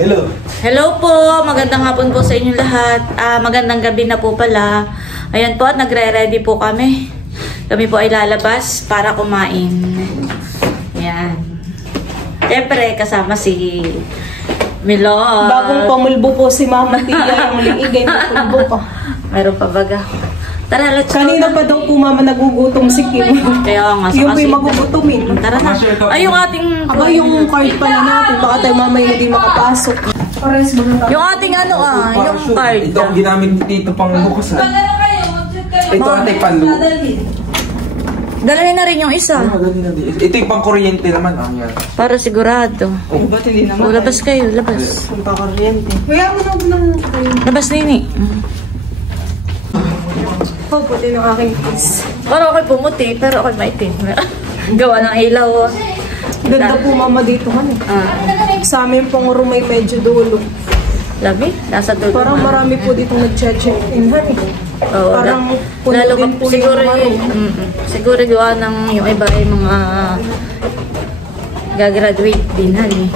Hello. Hello po, magandang hapon po sa inyong lahat. Magandang gabi na po pala. Ayan po at nagre-ready po kami. Kami po ay lalabas para kumain. Ayan. Siyempre, kasama si Milon. Bagong pamulbo po si Mama Tia. Yung liigay na pulbo pa. Meron pa baga. Tara, let's go. Kanina pa daw po Mama nagugutom si Kim. Kaya nga, yung po yung magugutomin. Tara na. Ay, yung ating... Aba, yung card pala natin. Baka tayo mamaya hindi makapasok. Yung ating ano yung card. Ito ang ginamit dito pang bukas. Ito ating panlo. Dalhin na rin yung isa. Ito yung pang kuryente naman. Yan. Para sigurado. Ba't hindi naman? Labas kayo, labas. Punta kuryente. Kaya mo na kayo. Labas, Nini. Oh, puti ng aking kiss. Parang ako'y pumuti, pero ako'y maitim. Gawa ng ilaw. Ganda po Mama dito man eh. Sa amin pong room ay medyo dulo. Labi? Nasa dulo. Parang marami po dito nag-check-in, honey. Oo, parang lalo din po siguro yung siguro gawa ng yung iba ay mga gagraduate din, honey.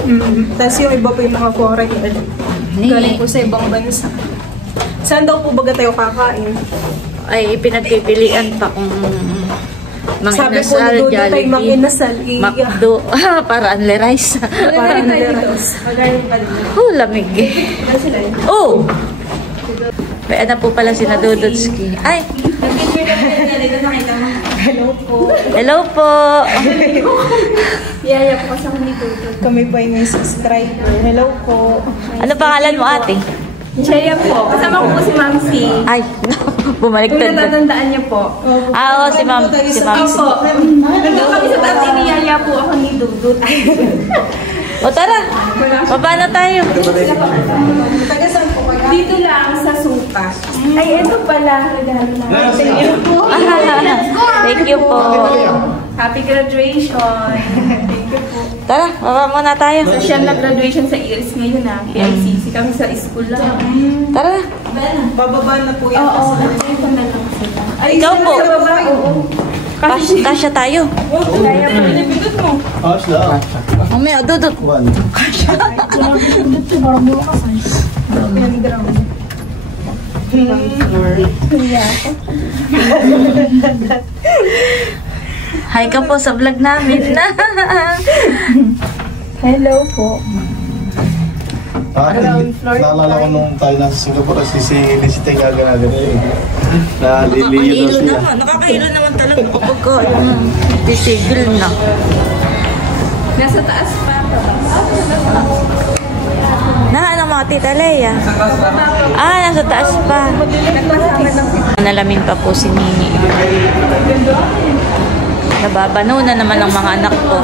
Tapos yung iba po yung mga foreign. Galing po sa ibang bansa. Saan daw po baga tayo kakain? Ay, pinagpipilian pa kung sabi po ni Dodo tayo mang-inasal. Makdo. Para Anle Rice. Para Anle Rice. Oh, lamig. Oh! Kaya na po pala si na Dodotski. Ay! Hello po. Hello po! Yaya po kasama ni Dodo. Kami po ay may subscriber. Hello po. Ano pangalan mo, ate? Jaya po. Kasama ko po si Ma'am C. Ay, bumaliktad. Kung natatandaan niyo po. Oo, si Ma'am. Si Ma'am. Opo. Nandun kami sa taas, iniyaya po ako ni Dudut. O tara, baba na tayo. Dito lang sa Supa. Ay, ito pala. Thank you po. Thank you po. Happy graduation. Thank you po. Tara, baba muna tayo. So, siya nag-graduation sa Iris ngayon na. PICC. Kami sa school lang. Tara. Bababa na po yan. Oo, ito na lang sila. Ikaw po. Sa baba, oo. Kasya tayo. Kaya po, pinipindot mo. Mamaya, Dudut. Hi ka po sa vlog namin. Hello po. Naalala ko nung tayo nasa Singapore, si Lisitay gagana eh. Naliliyo daw siya. Nakakahilo naman talaga kapag yung tisigil na. Nasa taas pa. Ano mga tita Leia? Nasa taas pa. Nalamin pa po si Nini. Nababano na naman ang mga anak ko.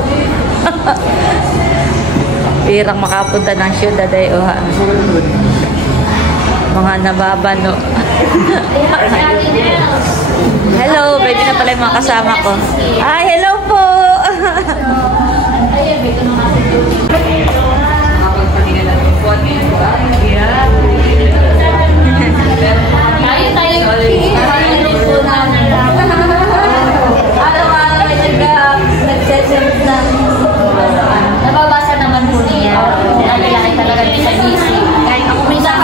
Pirang makapunta ng syudad ay mga nababano. Hello, pwede na pala yung mga kasama ko. Hello po! Nababasa naman po niya. Nalilaki talaga niya sa easy. Kahit ako minsan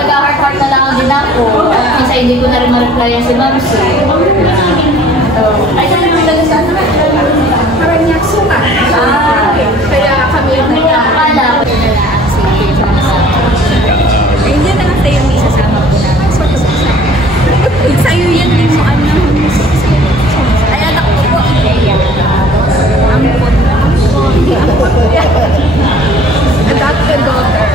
nag-heart-heart na lang din ako. Minsan hindi ko na rin ma-reply si Ma'am C. Ay, saan naman talaga saan? Parang niya suka. Kaya kami yung Akala ko na lang si hindi na lang tayo may sasama po namin. Sa'yo yan din mo ano. Ay, anak ko po. Adopted daughter.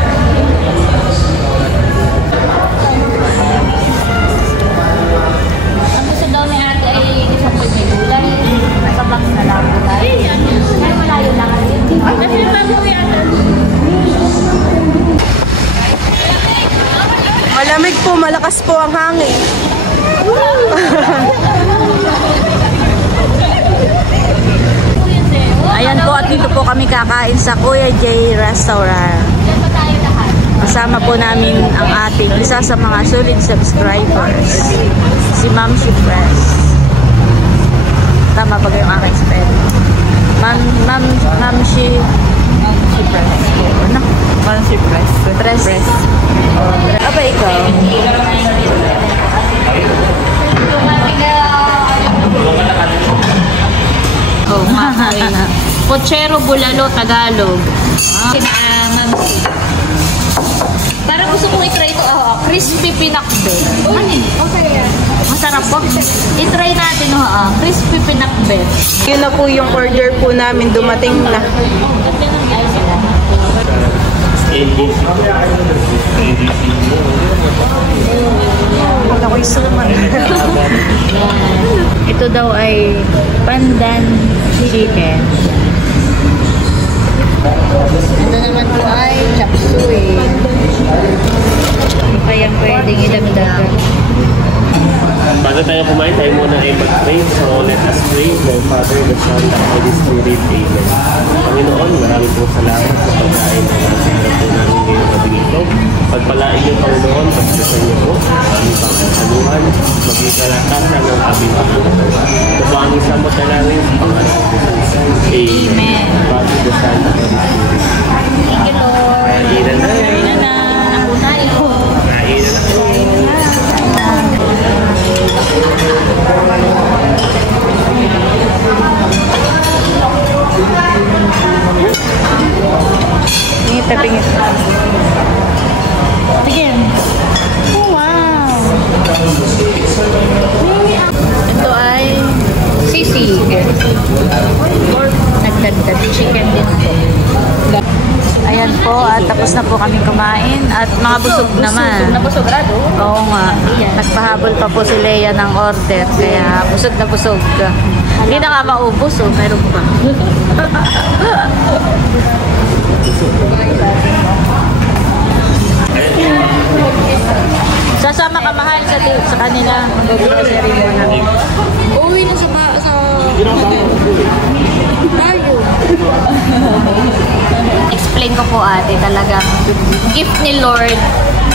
ang gusto daw ni ate ay isang pagmigulay. Sa box na lang gulay. Kaya malayo lang rin. Kasi yung bago yata. Malamig po, malakas po ang hangin. Ayan po at dito po kami kakain sa Kuya J Restaurant. Kasama po namin ang ating isa sa mga solid subscribers, si Ma'am Shifres. Tama ba yung aking spell? Ma'am Shifres. Express. Aba, ikaw? Oh, Pochero Bulalo Tagalog. Ma'am C. Parang gusto kong i-try ito. Crispy pinakbet. Ano yun? Okay yan. Masarap po. I-try natin. Crispy pinakbet. Yun na po yung order po namin. Dumating na. Wala ko isuman. Ito daw ay pandan chicken. Ito naman po ay chop suey. Kaya pwedeng ilagdag. Bago tayo kumain, tayo muna ay mag-pray. So, let us pray. My Father, the Son, the Holy Spirit. Amen. Panginoon, maraming po salamat sa pagkain na nasa po namin ngayong gabi ito. Pagpalain niyo, Panginoon, pagkasan niyo po ang pagkasaluhan, maging kalakasan ng aming pagkasaluhan. Ito po ang isang mo talarin sa pangalan ng Jesus. Amen. Father, the Son, the Holy Spirit. Thank you, Lord. Kainan na. Kainan na. Kainan na. Pingit. Again. Oh, wow. Ito ay Sisig. Nagdagdag chicken din po. ayan po, at tapos na po kami kumain at mga busog naman. Nabusog rado? Oo nga. Nagpahabol pa po si Leia ng order kaya busog na busog. Hindi na nga maubos, oh. Meron pa. Sasama ka mahal sa kanila. Mag-grocery muna. Uwi na sa tayo. Explain ko po ate, talagang gift ni Lord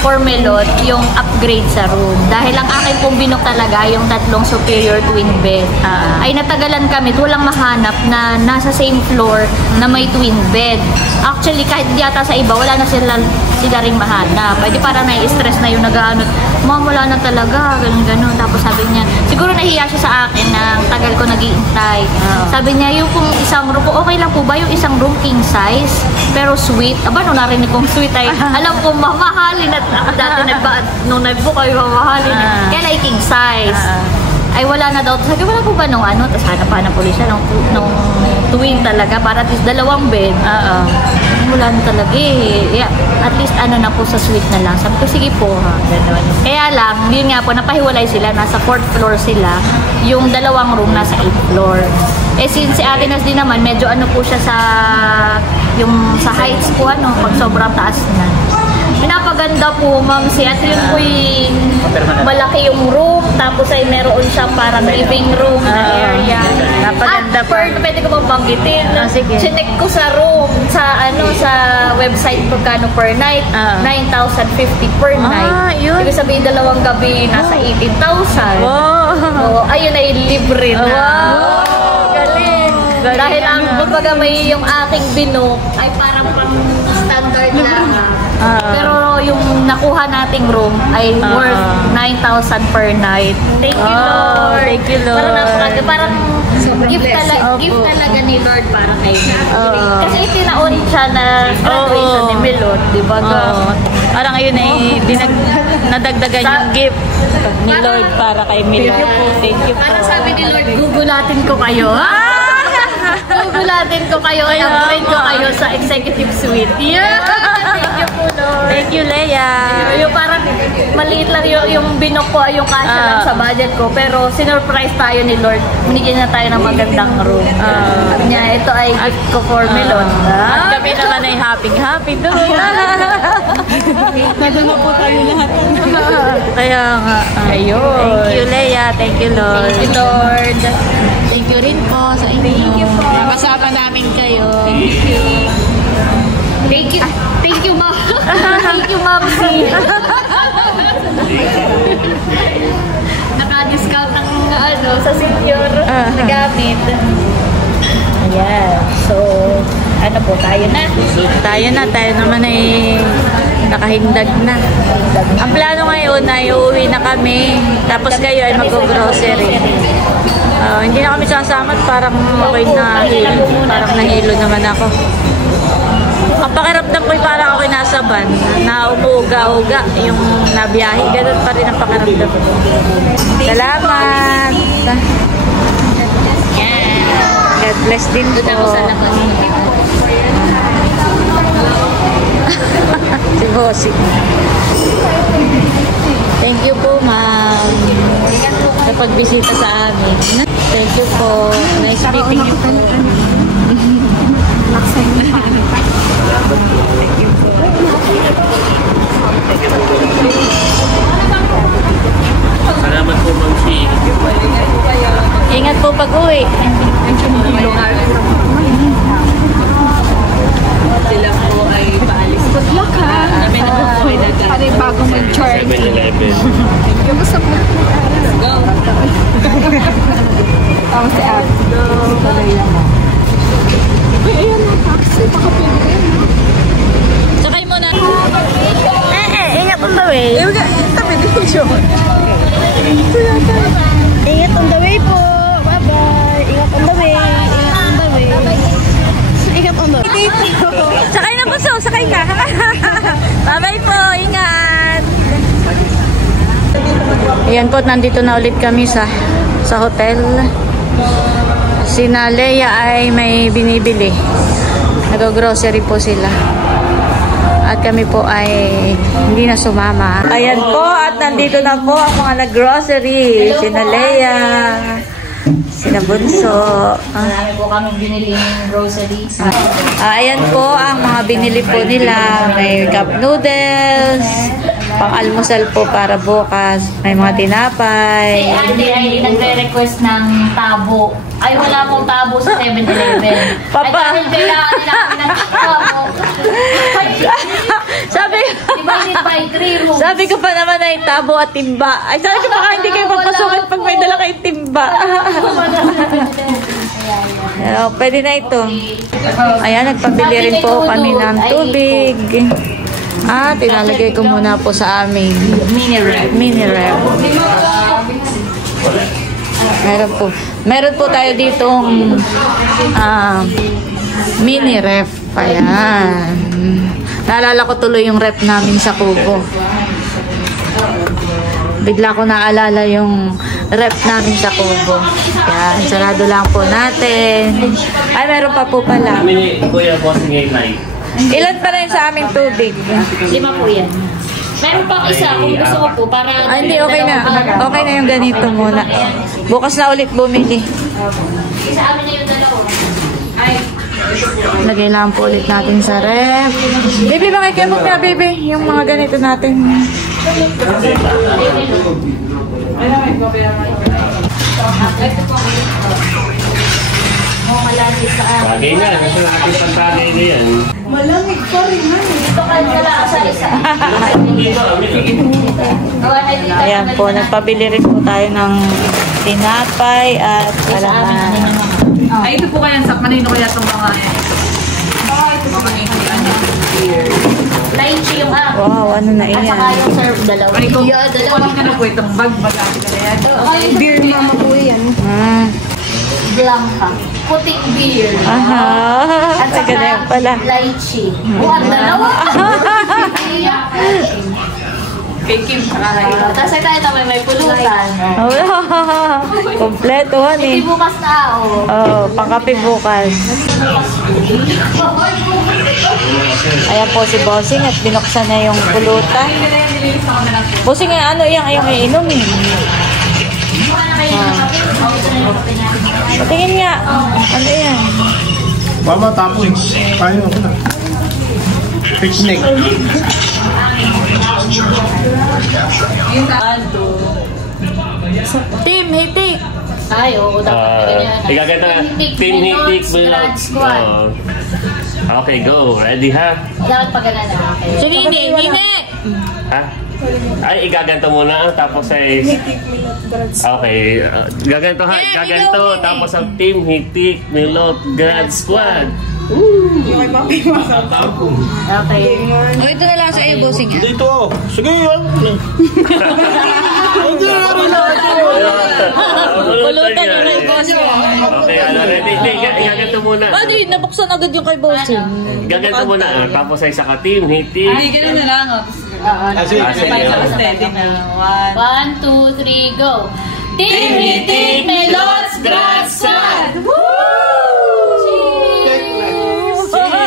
for Melot yung upgrade sa room. Dahil ang akin pong binok talaga yung tatlong superior twin bed. Ay natagalan kami, walang mahanap na nasa same floor na may twin bed. Actually, kahit yata sa iba, wala na sila ring mahanap. Ay di parang nai-stress na yung nag-ano, ma'am, wala na talaga, ganun-ganun. Tapos sabi niya, siguro nahiya siya sa akin na tagal ko nag-iintay. Sabi niya, yung kung isang room, okay lang po ba yung isang room king size, pero sweet? Aba, nung narinig kong sweet ay, alam ko, mamahalin at dati nung nag-book ay mamahalin. Kaya like king size. Ay wala na daw. Sabi, wala po ba nung ano? Tapos hanap-hanap ulit siya nung twin talaga para at least dalawang bed. Wala na talaga eh. Yeah, at least ano na po sa suite na lang. Sabi ko, sige po ha. Ganun. Kaya lang, yun nga po, napahiwalay sila. Nasa 4th floor sila. Yung dalawang room nasa 8th floor. Eh since si Ate Nas din naman, medyo ano po siya sa yung sa heights po ano, pag sobrang taas na. Pinapaganda po, ma'am, at yun po malaki yung room, tapos ay meron siyang parang living room na area. Napaganda pa. Pwede ko bang banggitin? Sige. Chinek ko sa room, sa website pagkano per night, 9,050 per night. Yun. Ibig sabihin, dalawang gabi, nasa 18,000. Wow. Ayun ay libre na. Wow. Galing. Dahil ang kumbaga may yung aking binok ay parang pang standard lang. Pero yung nakuha nating room ay worth 9,000 per night. Thank you, Lord. Thank you, Lord. Parang gift talaga ni Lord para kay kasi itinaon siya na graduation ni Melot, di ba? Parang ayun ay nadagdagan yung gift ni Lord para kay Melot. Thank you po. Parang sabi ni Lord, gugulatin ko kayo. Gugulatin ko kayo, upgrade ko kayo sa executive suite. Yeah! Thank you po, Lord. Thank you, Leia. Yung parang maliit lang yung binok ko, yung kasya lang sa budget ko. Pero sinurprise tayo ni Lord. Binigyan na tayo ng magandang room. Sabi niya, ito ay gift ko for Melon. At kami naman ay happy doon. Nadama po tayo lahat. Kaya nga. Ayun. Thank you, Leia. Thank you, Lord. Thank you, Lord. Thank you rin po sa inyo. Thank you po. Kasama namin kayo. Thank you. Thank you, Ma'am. Thank you, Ma'am. Naka-discount ng sa senior na gamit. Ayan. So, ano po, tayo na. Tayo naman ay Nakahindag na. Ang plano ngayon ay uuwi na kami. Tapos kayo ay mag-grocery. Hindi na kami sasama at parang okay na hilo. Parang nahilo naman ako. Ang pakiramdam ko ay parang ako nasa van. Na umuuga-uga yung nabiyahe. Ganun pa rin ang pakiramdam ko. Salamat! God bless din po. Si Bossy. Thank you po, ma'am. Sa pagbisita sa amin. Thank you po. Nice meeting you po. Salamat po, Ma'am Shi. Ingat po pag-uwi. Sila po ay paalis. Good luck ha. Para bago mag-journey. 7-Eleven. Kamusta po? Go. Ako si Abby. Uy, ayan na taxi. Baka pwede rin. Sakay mo na. Ingat on the way. Tabi din siya. Ingat on the way po. Bye-bye. Ingat on the way. Ingat on the way. Ingat on the way. Sakay na po, so. Sakay ka. Bye-bye po. Ingat. Ayan po, nandito na ulit kami sa hotel. Si Leia ay may binibili. Nag-grocery po sila. At kami po ay hindi na sumama. Ayan po, at nandito na po ang mga nag-grocery. Si Leia, si Bunso. Marami po kami binili ng groceries. Ayan po ang mga binili po nila. May cup noodles, pang-almusal po para bukas. May mga tinapay. Ate ay nagre-request ng tabo. Ay, wala pong tabo sa 7-Eleven. Papa. Ay, kailangan nila kami ng tabo. Divided by 3 rooms. Sabi ko pa naman ay tabo at timba. Ay, sabi ko baka hindi kayo magpasukin pag may dala kayong timba. Pwede na ito. Ayan, nagpabili rin po kami ng tubig. At ilalagay ko muna po sa aming mini ref. Meron po tayo ditong mini ref. Ayan. Naalala ko tuloy yung ref namin sa Kubo. Bigla ko naalala yung ref namin sa Kubo. Ayan, sarado lang po natin. Ay, meron pa po pala. Kami ni Kuya Bossing ay live. Ilan pa rin sa aming tubig? 5 po yan. Meron pang isa kung gusto ko po para... Ay, hindi, okay na. Okay na yung ganito muna. Bukas na ulit bumili. Isa amin na yung dalawa. Lagay lang po ulit natin sa ref. Baby, makikimog na, baby. Yung mga ganito natin. Bagay na. Nasa natin pang bagay na yan. Malamig pa rin man. Dito ka nila sa isa. Ayan po, nagpabili rin po tayo ng tinapay at alaman. Ay, ito po kaya sa kanino kaya itong mga Lychee yung Wow, ano na At saka iyan? yung serve dalawa. Ay, kung Dalawa. kunin ka na po itong bag-bag natin na yan. Beer mama po yan. Blanca. Puting beer. Aha. At saka Ganyan pala. lychee. Ang dalawa. Iyak. Kay Kim, saka Tapos tayo naman may pulutan. Kompleto, Hindi honey. bukas na Pangkape bukas. Ayan po si Bossing at binuksan na yung pulutan. Bossing, ano yung iinumin? Patingin nga. Ano yan? Mama, tapos. Kayo ako na. Picnic. Team, hitik. Ay, oo. Dapat ganyan. Igaganda na. Team Hitik. Grad Squad. Okay, go. Ready, ha? Dapat pag ganun na. Okay. Sige, hindi. Ha? Ay, igaganto muna. Tapos ay... Okay. Gaganto ha. Gaganto. Tapos ang Team Hitik Milot Grad Squad. Okay pa, Okay. O, ito na lang sa iyo, bossing. Dito. Sige, yan. Pulutan yung kay bossing. Okay, ready? Hindi, gaganto muna. Ano yun? Nabuksan agad yung kay bossing. Gaganto muna. Tapos ay sa ka-team, hiti. Hindi, ganun na lang. Sige. Steady na. 1, 2, 3, go! Team Hitik Melods Grasad!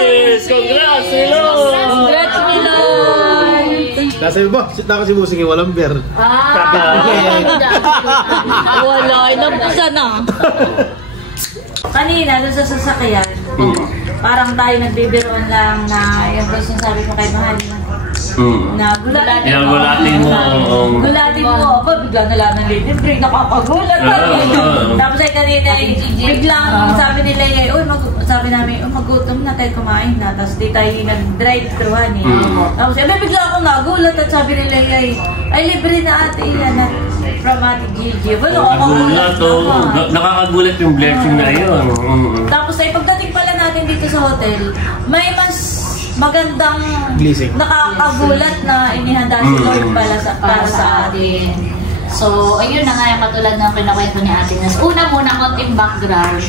Cheers! Congrats, Milot! Congrats, Milot! Nasa iba, naka si Busing walang beer. Wala, inabuksan na. Kanina, doon sa sasakyan, parang tayo nagbibiroon lang na yung gusto sabi ko kay Mahal na gulatin Yan, gulatin mo. Gulatin mo. Aba, bigla na lang ng lady break. Nakapagulat tayo. Tapos ay kanina, biglang sabi nila, sabi namin, magutom na tayo kumain na. Tapos di tayo nag-drive-thruhan eh. Tapos bigla ako nagulat at sabi nila, ay libre na ate yan at from Ate Gigi. Well, Nakakagulat nakakagulat yung blessing na yun. Tapos ay pagdating pala natin dito sa hotel, may mas magandang Blessing. nakakagulat na inihanda si Lord para sa atin. So, ayun na nga yung katulad ng pinakwento ni Ate Nas. Una muna, konting background.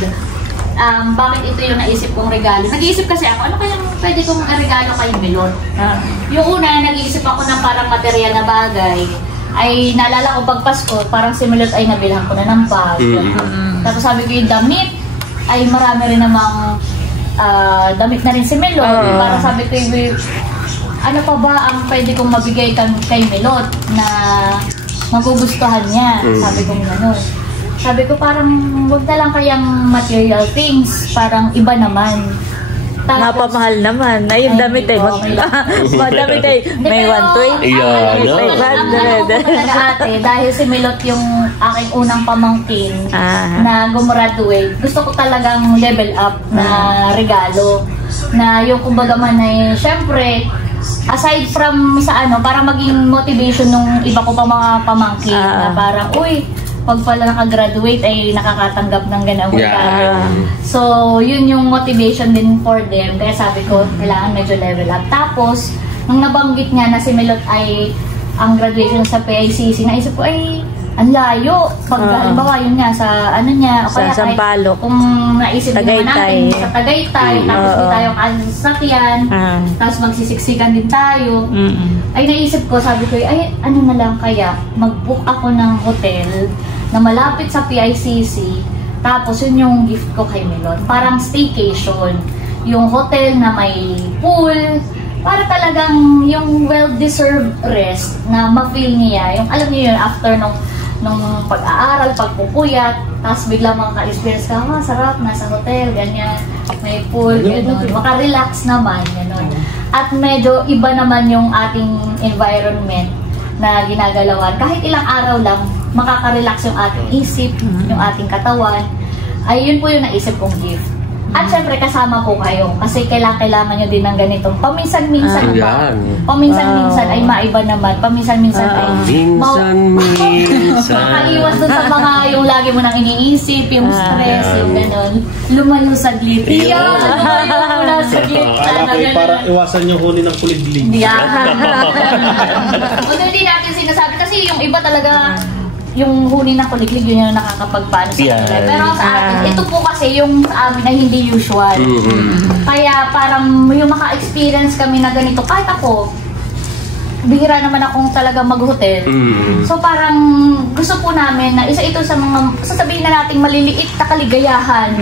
Bakit ito yung naisip kong regalo? Nag-iisip kasi ako, ano kayang pwede kong regalo kay Milot? Yung una, nag-iisip ako ng parang material na bagay. Ay, naalala ko pag Pasko, parang si Milot ay nabilhan ko na ng bag. Tapos sabi ko yung damit, ay marami rin namang damit na rin si Milot. Parang sabi ko yung, ano pa ba ang pwede kong mabigay kay Milot na magugustuhan niya? Sabi ko gano'n. Sabi ko parang huwag na lang kayang material things, parang iba naman. Napamahal naman. Ay, yung damit eh. Damit eh. May 120. Iyan, no? 500. Dahil si Milot yung aking unang pamangkin na gumraduate, gusto ko talagang level up na regalo. Na yung kumbaga man ay, syempre, aside from sa para maging motivation nung iba ko pa mga pamangkin, na parang, uy, pag pala nakagraduate ay nakakatanggap ng ganang regalo. So, yun yung motivation din for them. Kaya sabi ko, kailangan medyo level up. Tapos, nung nabanggit niya na si Milot ay ang graduation sa PICC, naisip ko ay ang layo. Pag halimbawa yun nga sa ano niya, o kaya sa Sampaloc. Kung naisip naman natin sa Tagaytay, tapos di tayo sasakyan, tapos magsisiksikan din tayo. Ay naisip ko, sabi ko, ay ano na lang kaya, mag-book ako ng hotel na malapit sa PICC, tapos yun yung gift ko kay Milot. Parang staycation. Yung hotel na may pool, para talagang yung well-deserved rest na ma-feel niya. Yung alam niyo yun, after nung pag-aaral, pagpupuyat, tapos bigla makaka-experience ka, sarap, nasa hotel, ganyan, may pool, gano'n. Maka-relax naman, gano'n. At medyo iba naman yung ating environment na ginagalawan. Kahit ilang araw lang, makaka-relax yung ating isip, yung ating katawan. Ay, yun po yung naisip kong gift. At syempre kasama po kayo kasi kailangan nyo din ng ganitong paminsan-minsan ba? Paminsan-minsan ay maiba naman. Paminsan-minsan ay minsan-minsan makaiwas dun sa mga yung lagi mo nang iniisip, yung stress, yung gano'n. Lumayo saglit. Lumayo na saglit. Para iwasan yung huni ng kuliglig. Although hindi natin sinasabi kasi yung iba talaga yung huni ng kuliglig, yun yung nakakapagpaano sa kanila. Pero sa atin, ito po kasi yung sa amin ay hindi usual. Kaya parang yung maka-experience kami na ganito, kahit ako, bihira naman akong talaga mag-hotel. So parang gusto po namin na isa ito sa mga, sasabihin na nating maliliit na kaligayahan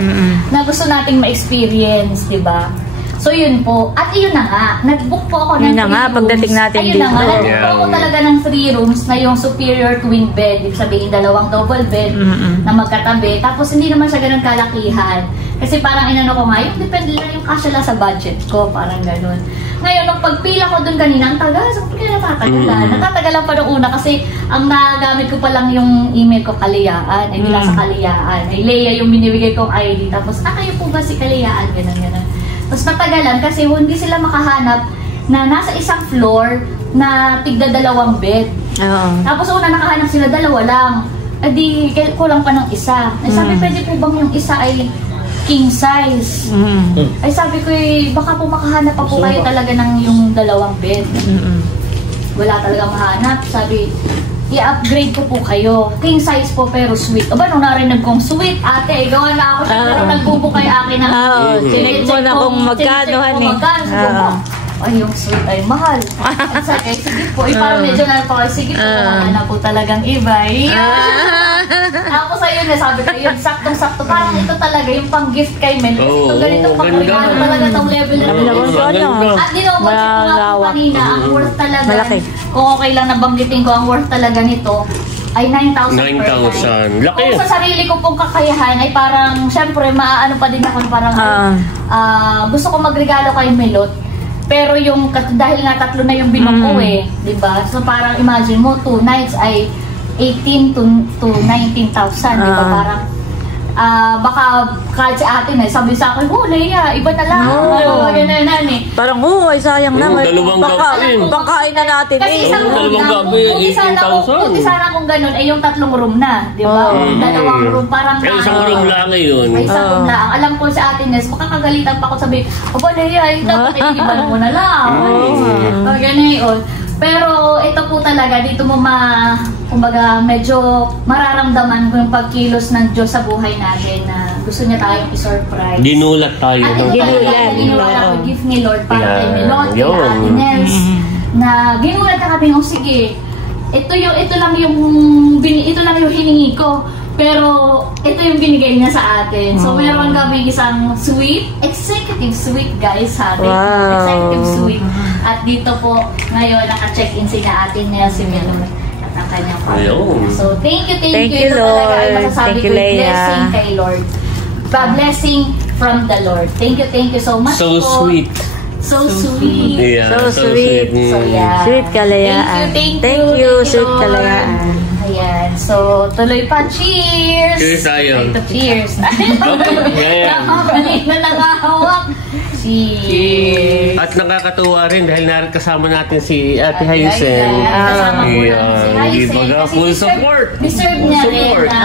na gusto nating ma-experience, di ba? So yun po. At yun na nga, nag-book po ako ng 3 rooms. Yun na nga, pagdating natin dito. Ayun na nga, nag-book po ako talaga ng 3 rooms na yung superior twin bed. Ibig sabihin, 2 double bed na magkatabi. Tapos hindi naman siya ganun kalakihan. Kasi parang inano ko nga, yung depende lang yung kasya lang sa budget ko. Parang ganun. Ngayon, nung pagpila ko dun kanina, ang tagal. So, kaya natatagalan. Natatagalan pa nung una kasi ang nagamit ko pa lang yung email ko, Kaliyaan. Ay, hindi lang sa Kaliyaan. Ay, Leia yung binibigay kong ID. Tapos, kayo po ba si Kaliyaan? Ganun. Tapos matagalan kasi hindi sila makahanap na nasa isang floor na tigda 2 bed. Tapos una nakahanap sila 2 lang. Adi kulang pa ng isa. Sabi, pwede po bang yung isa ay king size. Ay sabi ko baka po makahanap pa po kayo talaga ng yung dalawang bed. Wala talaga mahanap. Sabi, i-upgrade ko po kayo. King size po pero sweet. Aba, nung narinig kong sweet, ate, gawa na ako siya. Pero nagbubukay akin ng... Chinek mo na kung magkano, honey. Ay, yung sweet ay mahal. At sabi, sige po. Parang medyo na po, sige po, na po talagang iba. Tapos ayun, sabi ko yun, saktong-sakto. Parang ito talaga, yung pang-gift kay Mel. Ito ganito pang-regalo talaga itong level na at dinobot ko nga po kanina, ang worth talaga, kung okay lang nabanggitin ko, ang worth talaga nito ay 9,000 per night. Laki. Kung sa sarili ko pong kakayahan ay parang, syempre, maaano pa din ako, parang gusto ko magregalo kay Melot. Pero yung, dahil nga tatlo na yung binuck ko diba? So parang imagine mo, 2 nights ay 18 to 19,000, diba? Parang, baka kahit si ate na, sabi sa akin, Leia, iba na lang. Parang, ay sayang na. Pangkain na natin. Kasi isang room lang, kung sana kung ganun, ay yung 3 room na, diba? 2 room, parang isang room lang ngayon. Isang room lang. Alam ko sa ate Nes, makakagalitan pa ako sabi, Leia, dapat inigiban mo na lang. Ganyan. Pero ito po talaga, dito mo kumbaga medyo mararamdaman ko yung pagkilos ng Diyos sa buhay natin na gusto niya tayong i-surprise. Ginulat tayo. At ito talaga, ginulat ako, gift ni Lord para kay Melot, kay Ate Nels, na ginulat na kami, sige, ito lang yung hiningi ko. Pero ito yung binigay niya sa atin. So meron kami isang suite, executive suite guys sa atin. Wow. Executive suite. At dito po ngayon naka-check-in si na atin niya si Melot at ang kanyang family. So thank you Lord. Ito talaga ay masasabi ko Leia. blessing kay Lord. Blessing from the Lord. Thank you so much So po. sweet. So sweet. Yeah, So sweet. So yeah. Sweet kalayaan. Thank Thank you, sweet Lord. kalayaan. Ayan. So, tuloy pa. Cheers! Cheers tayo. Ito, cheers. Yeah. Nakakalit na nakahawak. Cheers! At nakakatuwa rin dahil kasama natin si Ate Haisen. Kasama ko natin si Haisen. Ibaga, Kasi full support. Deserve niya rin na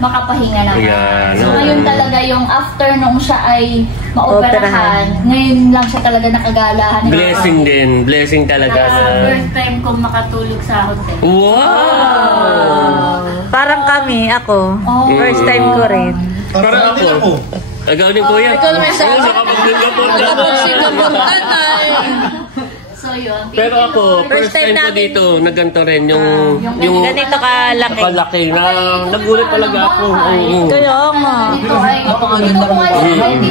makapahinga naman. Ayan. So, ngayon talaga yung after nung siya ay maoperahan, ngayon lang siya talaga nakagalahan. Blessing din. Blessing talaga. First time kong makatulog sa hotel. Wow! Parang kami, ako. First time ko rin. Parang ako. Agaw din po yan. Ikaw naman sa akin. Nakapag-Singapore So yun. Pero ako, first time ko dito, nagganto rin yung Ganito kalaki. kalaki na nagulat talaga ako. Kaya nga. Ito ay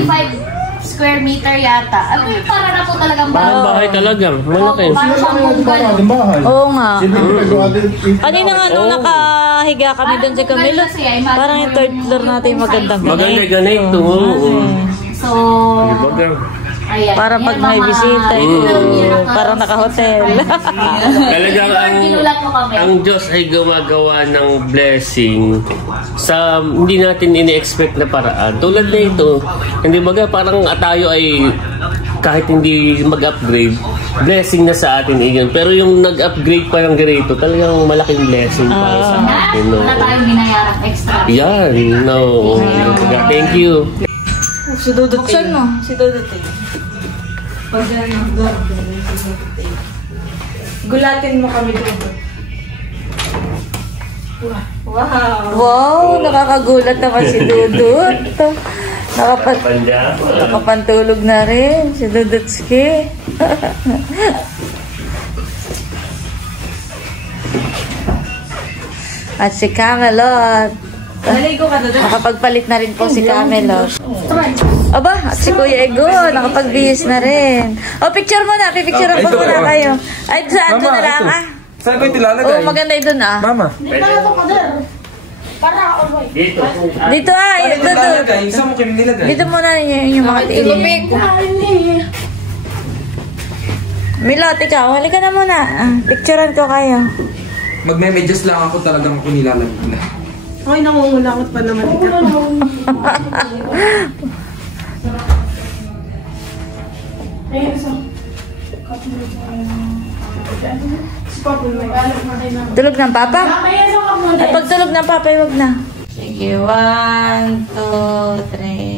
25 square meter yata. Ay, para na po talagang Parang bahay talaga. Malaki. Para siyang bungalow. bahay. Oo nga. Kanina Kanina nga nung nakahiga kami doon sa Camilo, parang yung third floor natin magandang Maganda ganit. ganito. So, Ibaga. ayan. Para pag Yan, may mga- bisita, parang naka-hotel. Talagang Ginulat mo kami. ang Diyos ay gumagawa ng blessing sa hindi natin ini-expect na paraan. Tulad na ito, hindi baga parang tayo ay kahit hindi mag-upgrade, blessing na sa atin iyon. Pero yung nag-upgrade pa ng ganito, talagang malaking blessing para sa atin. No? Wala tayong binayaran extra. Yan, no. Thank you. Si Dudut. Buksan mo. Si Dudut. Gulatin mo kami dito. Wow, nakakagulat naman si Dudut. Nakapantulog na rin si Dudutski. At si Camelot. Naligo ka doon. Nakapagpalit na rin po si Camelot. Aba, at si Kuya Ego, nakapagbihis na rin. O, picture mo na. Pipicture po muna kayo. Ay, saan doon na lang ah? Saan ko itilalagay? Oo, maganda yun doon ah. Mama. Dito. Dito ah, Saan ko dito. ilalagay? Saan mo kayo nilagay? Dito muna yung mga tiilin. Milot, ikaw, halika na muna. Picturean ko kayo. Magme-medyas lang ako talagang kung nilalagay na. Okay, nangungulangot pa naman ito. Tulog ng papa? Ay, pag tulog ng papa, wag na. Sige, 1, 2, 3.